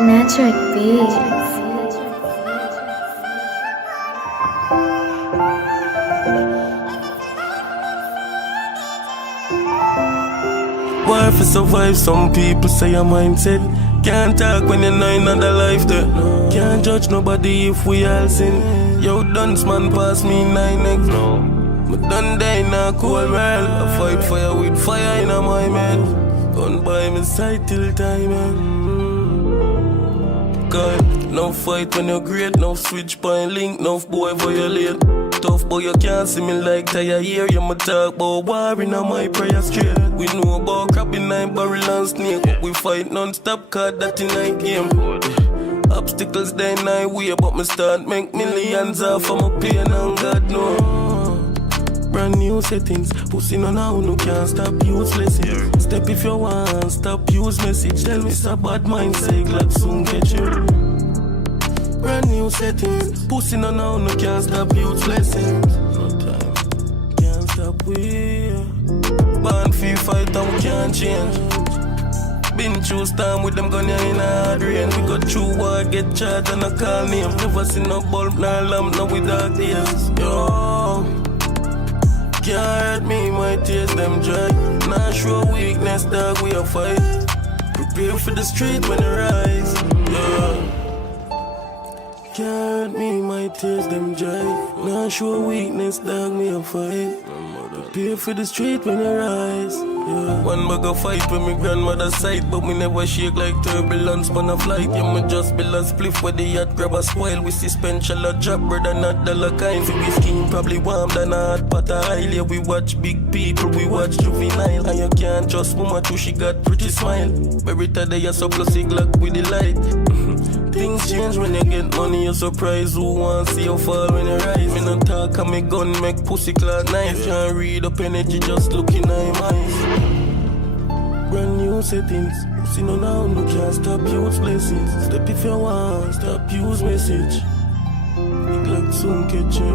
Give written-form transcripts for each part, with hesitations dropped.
Natural beats. Why if you survive? Some people say your mindset. Can't talk when you're not in another life there. Can't judge nobody if we all sin. Yo, dance man pass me 9x. Me done day in a cold world. I fight fire with fire in my head. Gun by my side till time God, no fight when you're great. No switch point link, no boy violate. Tough boy, you can't see me like tire here. You ma talk about war in my prayer straight. We know about crab in nine barrel and snake. We fight non-stop, cause that in night game. Obstacles they night way, but me start make millions off of my pain and God know. Brand new settings, pussy no now, no can't stop use blessings. Step if you want, stop use message. Tell me stop bad mind, say glad soon get you. Brand new settings, pussy no now, no can't stop use blessings. No time, can't stop we. Born feel fight and we can't change. Been through storm with them gun in a hard rain. We got through war, get charged and a call name. Never seen no bulb, no lamp, no with dark days. Yo, can't hurt me, my tears them dry. Not show weakness, dog, we a fight. Prepare for the street when it rise. Yeah. Can't hurt me, my tears them dry. Not show weakness, dog, me a fight. Prepare for the street when it rise. Yeah. One bag of fight with my grandmother's side, but me never shake like turbulence on a flight. Yeah, me just build a spliff where the yacht grab a spoil. We suspension a drop, brother, not dollar kind. For we skin probably warm than a hot pot of oil. Yeah, we watch big people, we watch juvenile. And you can't trust mama too, she got pretty smile. Every time they are so close, glock with the light. Things change when you get money, you're surprised. Who wants see you fall when you rise? Me not talk and me gun make pussy cloud nice. Can't read up energy, just looking at him eyes. Brand new settings, pussy no now, no can't stop use blessings. Step if you want, stop use message. Big like soon catch you.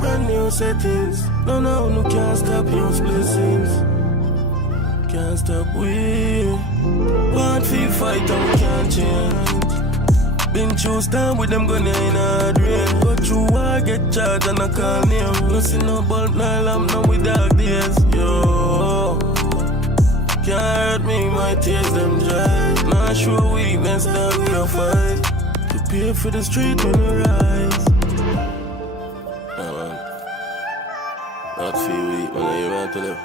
Brand new settings, no now, no can't stop use blessings. Can't stop we. Want feel fight and we can't change. Been through storm with them gun in a hard rain. Go through war, get charged and I call name. No see no bulb, no lamp, no with dark days. Yo, can't hurt me, my tears them dry. Not sure weakness, dog, we a fight. Prepare for the street when you rise. Nah man, not feel weak, man, you want to live.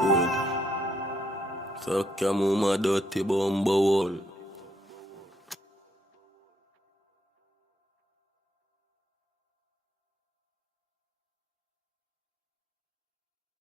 Good. Suck your mama dirty bumbo hole.